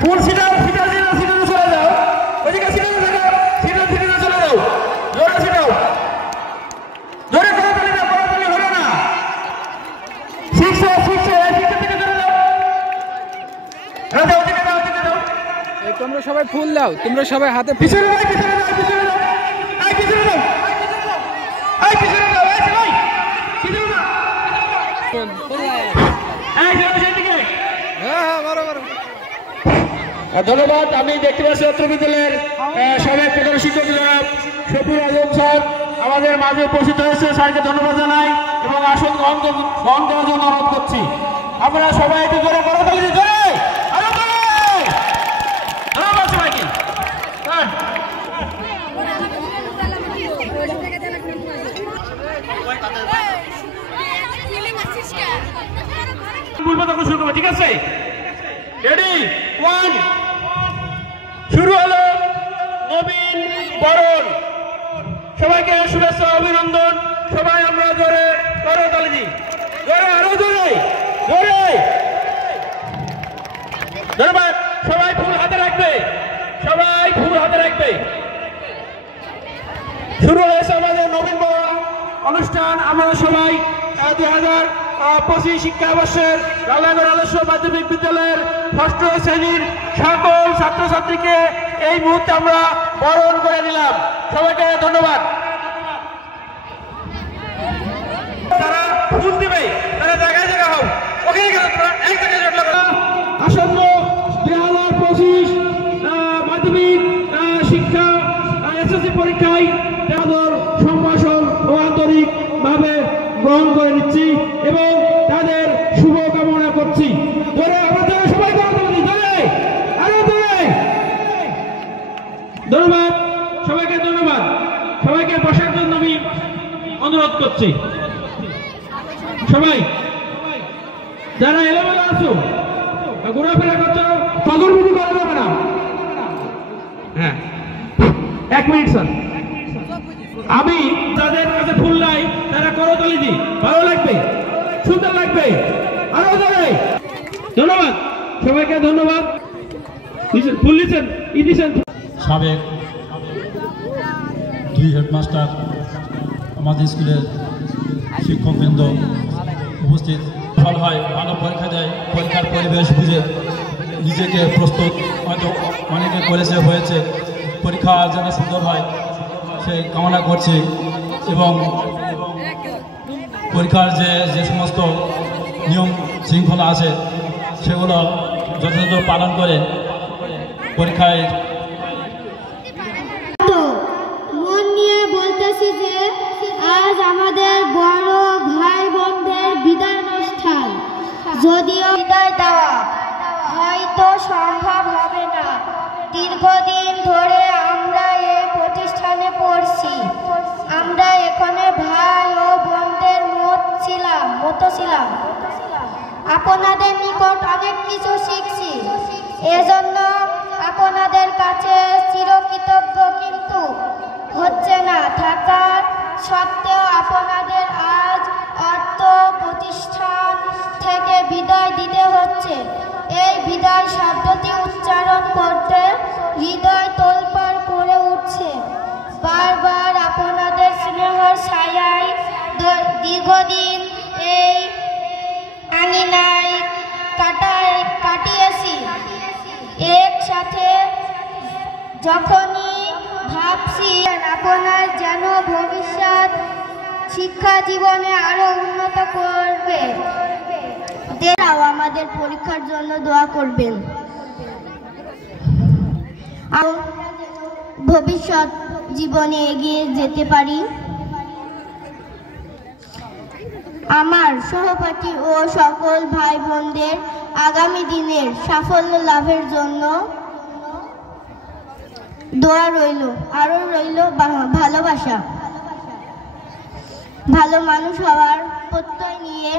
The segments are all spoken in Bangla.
ফুল সিটার সিটার দিন সিটারে চলে যাও, ওইদিকে সিটারে থাকো, সিটার সিটারে চলে যাও, জোরে সিটাও, জোরে করে তালি না, করে তালি হলো না, শিখছে শিখছে সিটার থেকে চলে যাও, রাজা ওদিকে যাও, ওদিকে যাও, এই তোমরা সবাই ফুল দাও, তোমরা সবাই হাতে পিছনে যাও, পিছনে যাও, পিছনে যাও, এই পিছনে যাও, এই পিছনে যাও, এই সবাই পিছনে যাও, এই যাও সেদিকে। হ্যাঁ বরাবর। ধন্যবাদ। আমি দেখতে পাচ্ছি অত্র বিদ্যালয়ের সবাই প্রধান শিক্ষক জনাব শফিউল আলম স্যার আমাদের মাঝে উপস্থিত হয়েছে, স্যারকে ধন্যবাদ জানাই এবং আসন গ্রহণ করার জন্য অনুরোধ করছি। আপনারা সবাই একটু জোরে করে তালি জোরে আরো জোরে ধন্যবাদ সবাইকে। ভুলবো তখন শুরু করবো, ঠিক আছে? রেডি, 1 শুরু হলো। নবীন বরণ, সবাইকে শুভেচ্ছা অভিনন্দন। সবাই আমরা জোরে করতালি দিই, জোরে আরো জোরে জোরে। ধন্যবাদ। সবাই ফুল হাতে রাখবে, সবাই ফুল হাতে রাখবে। শুরু হয়েছে আমাদের নবীন বরণ অনুষ্ঠান। আমরা সবাই 2025 শিক্ষাবর্ষের লালাগড় আদর্শ মাধ্যমিক বিদ্যালয়ের ষষ্ঠ শ্রেণীর সকল ছাত্রছাত্রীকে এই মুহূর্তে আমরা বরণ করে নিলাম। সবাইকে ধন্যবাদ। তারা ফুল দিবে, তারা জায়গায় জায়গা হোক, ওখানে গেলে তোমরা এক জায়গায় আসন্ন 2025 মাধ্যমিক শিক্ষা এসএসসি পরীক্ষায় তাদের সম্ভাষণ ও আন্তরিক ভাবে গ্রহণ করে নিচ্ছি এবং তাদের শুভকামনা করছি। সবাই আরো ধরে ধন্যবাদ সবাইকে, ধন্যবাদ সবাইকে। বসার জন্য আমি অনুরোধ করছি। সবাই যারা এলোমেলো আছো, ঘোরাফেরা করছো, পাগলবিধি করা যাবে না। হ্যাঁ 1 মিনিট স্যার। আমি যাদের কাছে ফুল নাই তারা করতালি দিই, ভালো লাগবে, সুন্দর লাগবে, আরো ধরে ধন্যবাদ সবাইকে, ধন্যবাদ। ফুল দিচ্ছেন ই দিচ্ছেন। সাবেক 2 হেডমাস্টার, আমাদের স্কুলের শিক্ষকবৃন্দ উপস্থিত। ফল হয়, ভালো পরীক্ষা দেয়, পরীক্ষার পরিবেশ বুঝে নিজেকে প্রস্তুত হয়তো অনেকে করেছে, হয়েছে। পরীক্ষা যেন সুন্দর হয় সেই কামনা করছি এবং পরীক্ষার যে সমস্ত নিয়ম শৃঙ্খলা আছে সেগুলো যথাযথ পালন করে পরীক্ষায়। মন নিয়ে বলতেছি যে আজ আমাদের বড় ভাই বোনদের বিদায় অনুষ্ঠান। যদিও বিদায় দেওয়া হয়তো সম্ভব হবে না, দীর্ঘদিন ধরে আমরা এই প্রতিষ্ঠানে পড়ছি। আমরা এখানে ভাই ও বোনদের মতো ছিলাম। আপনাদের নিকট অনেক কিছু শিখছি, এজন্য আপনাদের কাছে চিরকৃতজ্ঞ। কিন্তু হচ্ছে না থাকা সত্ত্বেও আপনাদের আজ অর্থ প্রতিষ্ঠান থেকে বিদায় দিতে হচ্ছে। এই বিদায় শব্দটি উচ্চারণ করতে হৃদয় তোলপাড় করে উঠছে। বারবার আপনাদের স্নেহের ছায়ায় দীর্ঘদিন এই আঙিনায় কাটিয়েছি একসাথে। যখনই ভাবছি আপনার যেন ভবিষ্যৎ শিক্ষা জীবনে আরো উন্নত করবে, তারাও আমাদের পরীক্ষার জন্য দোয়া করবেন। ভবিষ্যৎ জীবনে এগিয়ে যেতে পারি। আমার সহপাঠী ও সকল ভাই বোনদের আগামী দিনের সাফল্য লাভের জন্য দোয়া রইল, আরো রইল ভালোবাসা। ভালো মানুষ হওয়ার প্রত্যয় নিয়ে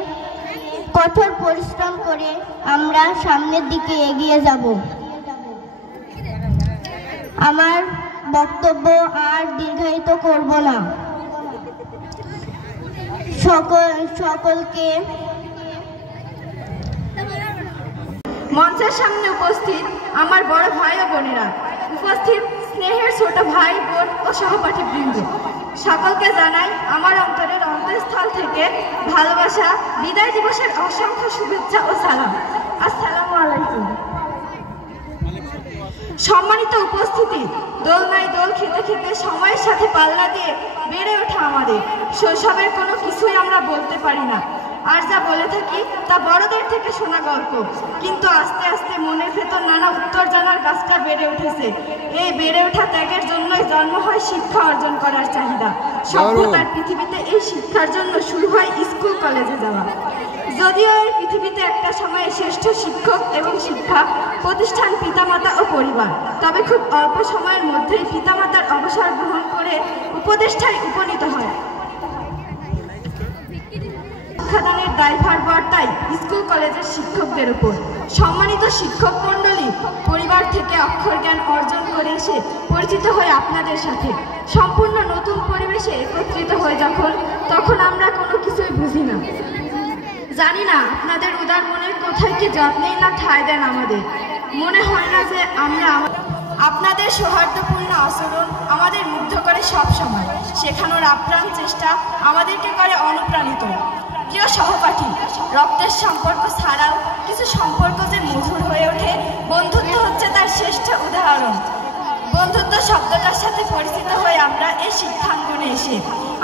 কঠোর পরিশ্রম করে আমরা সামনের দিকে এগিয়ে যাব। আমার বক্তব্য আর দীর্ঘায়িত করব না। সকলকে মঞ্চের সামনে উপস্থিত আমার বড় ভাই ও বোনেরা, উপস্থিত স্নেহের ছোট ভাই বোন ও সহপাঠীবৃন্দ, সকলকে জানাই আমার অন্তরের অন্তঃস্থল থেকে ভালোবাসা, বিদায় দিবসের অসংখ্য শুভেচ্ছা ও সালাম। আসসালামু আলাইকুম। সম্মানিত উপস্থিতি, দোলনায় দোল খেতে খেতে সময়ের সাথে পাল্লা দিয়ে বেড়ে ওঠা আমাদের শৈশবের কোনো কিছুই আমরা বলতে পারি না, আর যা বলে থাকি তা বড়দের থেকে শোনা গল্প। কিন্তু আস্তে আস্তে মনের ভেতর নানা উত্তর জানার গাছটা বেড়ে উঠেছে। এই বেড়ে ওঠা ত্যাগের জন্যই জন্ম হয় শিক্ষা অর্জন করার চাহিদা। সভ্যতার পৃথিবীতে এই শিক্ষার জন্য শুরু হয় স্কুল কলেজে যাওয়া। যদিও এই পৃথিবীতে একটা সময়ে শ্রেষ্ঠ শিক্ষক এবং শিক্ষা প্রতিষ্ঠান পিতামাতা ও পরিবার, তবে খুব অল্প সময়ের মধ্যেই পিতামাতার অবসর গ্রহণ করে উপদেষ্টায় উপনীত হয়। শিক্ষাদানের দায়ভার বর্তায় স্কুল কলেজের শিক্ষকদের উপর। সম্মানিত শিক্ষক মণ্ডলী, পরিবার থেকে অক্ষর জ্ঞান অর্জন করে এসে পরিচিত হয়ে আপনাদের সাথে সম্পূর্ণ নতুন পরিবেশে একত্রিত হয়ে তখন আমরা কোনো কিছুই বুঝি না, জানি না আপনাদের উদার মনের কোথায় কি যত্নেই না ঠাঁই দেন আমাদের। মনে হয় না যে আমরা আপনাদের সৌহার্দ্যপূর্ণ আচরণ আমাদের মুগ্ধ করে সব সময়, শেখানোর আপ্রাণ চেষ্টা আমাদেরকে করে অনুপ্রাণিত। প্রিয় সহপাঠী, রক্তের সম্পর্ক ছাড়াও কিছু সম্পর্ক যে মধুর হয়ে ওঠে, বন্ধুত্ব হচ্ছে তার শ্রেষ্ঠ উদাহরণ। বন্ধুত্ব শব্দটার সাথে পরিচিত হয়ে আমরা এই শিক্ষাঙ্গনে এসে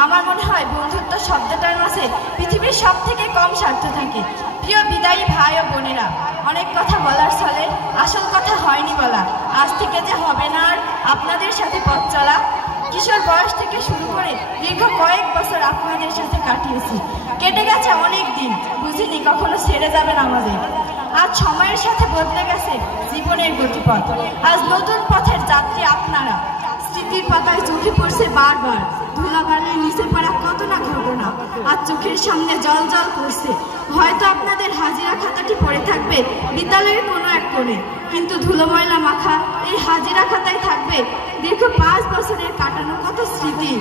আমার মনে হয় বন্ধুত্ব শব্দটার মাঝে পৃথিবীর সব থেকে কম স্বার্থ থাকে। প্রিয় বিদায়ী ভাই ও বোনেরা, অনেক কথা বলার ছলে আসল কথা হয়নি বলা। আজ থেকে যে হবে না আর আপনাদের সাথে পথ চলা। কিশোর বয়স থেকে শুরু করে দীর্ঘ কয়েক বছর আপনাদের সাথে কাটিয়েছি। কেটে গেছে অনেক দিন, বুঝিনি কখনো ছেড়ে যাবেন আমাদের। আজ সময়ের সাথে বদলে গেছে জীবনের গতিপথ। আজ নতুন পথের যাত্রী আপনারা। স্মৃতির পাতায় চোখে পড়ছে বারবার ধুলাবালির নিচে পড়া কত না ঘটনা। আজ চোখের সামনে জল জল করছে। হয়তো আপনাদের হাজিরা খাতাটি পড়ে থাকবে বিদ্যালয়ের কোনো এক কোণে, কিন্তু ধুলো ময়লা মাখা এই হাজিরা খাতায় থাকবে দীর্ঘ 5 বছরের কাটানো কত স্মৃতি।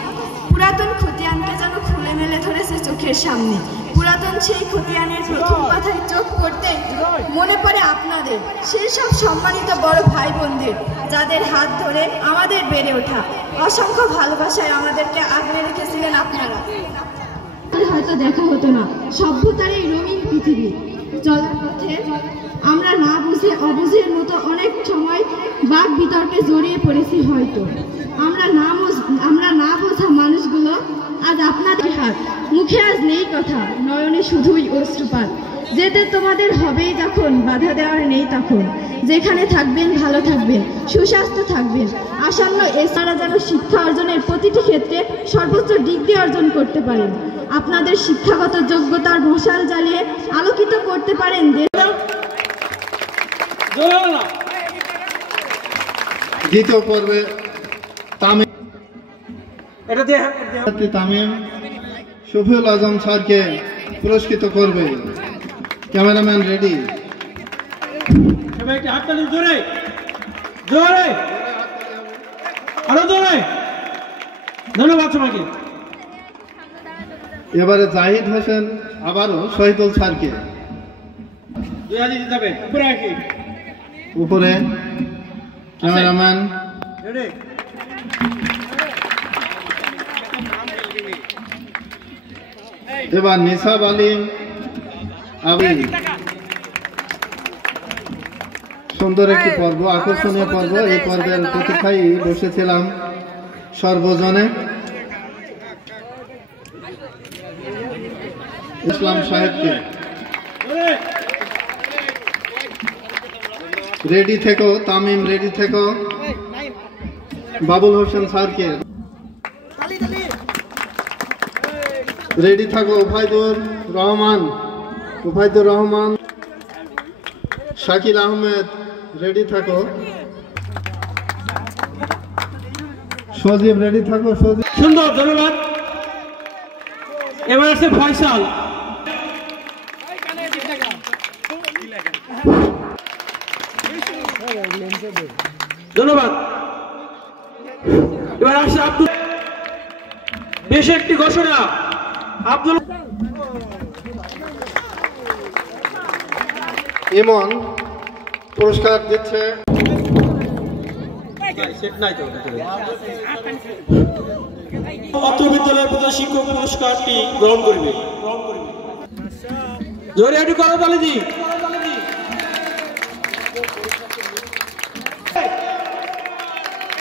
পুরাতন খতিয়ানকে যেন খুলে মেলে ধরেছে চোখের সামনে। পুরাতন সেই খতিয়ানের প্রথম কথায় চোখ পড়তে মনে পড়ে আপনাদের, সেই সব সম্মানিত বড় ভাই বোনদের, যাদের হাত ধরে আমাদের বেড়ে ওঠা। অসংখ্য ভালোবাসায় আমাদেরকে আগলে রেখেছিলেন আপনারা। হয়তো দেখা হতো না সভ্যতার এই রঙিন পৃথিবী। চলার পথে আমরা না বুঝে অবুঝের মতো অনেক সময় বাক বিতর্কে জড়িয়ে পড়েছি। হয়তো আমরা না বোঝা মানুষগুলো আজ আপনাদের হাত মুখে আজ নেই কথা, নয়নে শুধুই অশ্রুপাত। যেতে তোমাদের হবেই যখন, বাধা দেওয়ার নেই তখন। যেখানে থাকবেন ভালো থাকবেন, সুস্বাস্থ্য থাকবেন। আসন্ন এছাড়া যেন শিক্ষা অর্জনের প্রতিটি ক্ষেত্রে সর্বোচ্চ ডিগ্রি অর্জন করতে পারেন। আপনাদের শিক্ষাগত যোগ্যতার মশাল জ্বালিয়ে আলোকিত করতে পারেন। দ্বিতীয় পর্বে তামিম শফিউল আজম স্যারকে পুরস্কৃত করবে। Cameraman ready. জোরে জোরে আরো জোরে। ধন্যবাদ সবাইকে। এবারে জাহিদ হোসেন আবারও শহীদুল স্যারকে উপরে। ক্যামেরাম্যান এবার নিসাব আলী আবির। সুন্দর একটি পর্ব, আকর্ষণীয় পর্ব। এই পর্বের প্রতীক্ষায় বসেছিলাম সর্বজনে। ইসলাম সাহেবকে রেডি থেকো। তামিম রেডি থেকো। বাবুল হোসেন স্যারকে রেডি থাকো। উফাইদুর রহমান, শাকিল আহমেদ রেডি থাকো। সজীব রেডি থাকো। সজীব সুন্দর, ধন্যবাদ। এবার আছে ফয়সাল। ধন্যবাদ। এবার আসছে আব্দুল। বেশ একটি ঘোষণা। আব্দুল ইমন পুরস্কার দিচ্ছে অত্র বিদ্যালয়ের প্রধান শিক্ষক পুরস্কারটি গ্রহণ করবে। জোরে একটু করো তালিজি।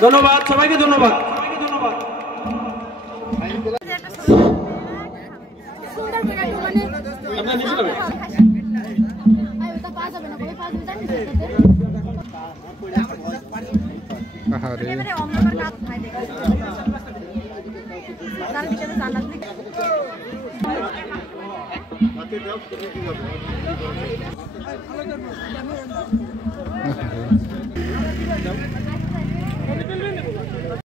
ধন্যবাদ সবাইকে, ধন্যবাদ। আপনার নিচে যাবে। আহারে